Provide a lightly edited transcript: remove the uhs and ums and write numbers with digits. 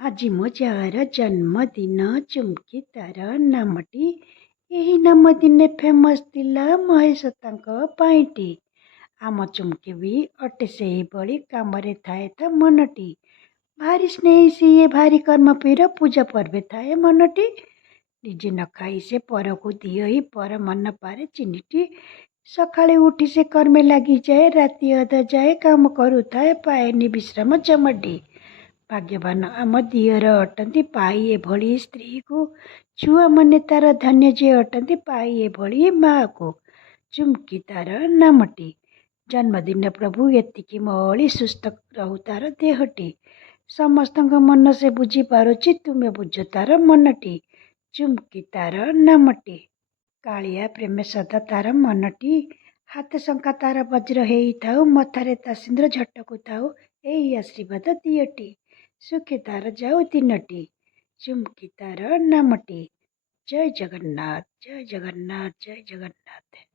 ଆଜି ମୋ ଯାଆର ଜନ୍ମଦିନ। ଚୁମ୍କି ତାର ନାମଟି। ଏହି ନାମ ଦିନେ ଫେମସ୍ ଥିଲା ମହେଶ ତାଙ୍କ ପାଇଁଟି। ଆମ ଚୁମ୍କି ବି ଅଟେ ସେହିଭଳି, କାମରେ ଥାଏ ତା ମନଟି। ଭାରି ସ୍ନେହୀ ସିଏ, ଭାରି କର୍ମପୀର, ପୂଜା ପର୍ବେ ଥାଏ ମନଟି। ନିଜେ ନ ଖାଇ ସେ ପରକୁ ଦିଅଇ, ପର ମନ ପାରେ ଚିନିଟି। ସକାଳେ ଉଠି ସେ କର୍ମେ ଲାଗିଯାଏ, ରାତି ଅଧ ଯାଏ କାମ କରୁଥାଏ, ପାଏନି ବିଶ୍ରାମ ଜମାଟି। ଭାଗ୍ୟବାନ ଆମ ଦିଅର ଅଟନ୍ତି, ପାଇ ଏଭଳି ସ୍ତ୍ରୀକୁ। ଛୁଆମାନେ ତାର ଧନ୍ୟ ଯେ ଅଟନ୍ତି, ପାଇ ଏଭଳି ମାଆକୁ। ଚୁମ୍କି ତାର ନାମଟି। ଜନ୍ମଦିନ ପ୍ରଭୁ ଏତିକି ମଳି, ସୁସ୍ଥ ରହୁ ତାର ଦେହଟି। ସମସ୍ତଙ୍କ ମନ ସେ ବୁଝି ପାରୁଛି, ତୁମେ ବୁଝ ତାର ମନଟି। ଚୁମ୍କି ତାର ନାମଟି। କାଳିଆ ପ୍ରେମେ ସଦା ତାର ମନଟି। ହାତ ଶଙ୍ଖା ତାର ବଜ୍ର ହେଇଥାଉ, ମଥାରେ ତା ସିନ୍ଦୂର ଝଟକୁ ଥାଉ, ଏଇ ଆଶୀର୍ବାଦ ଦିଅଟି। ସୁଖେ ତାର ଯାଉ ଦିନଟି। ଚୁମ୍କି ତାର ନାମଟି। ଜୟ ଜଗନ୍ନାଥ, ଜୟ ଜଗନ୍ନାଥ, ଜୟ ଜଗନ୍ନାଥ।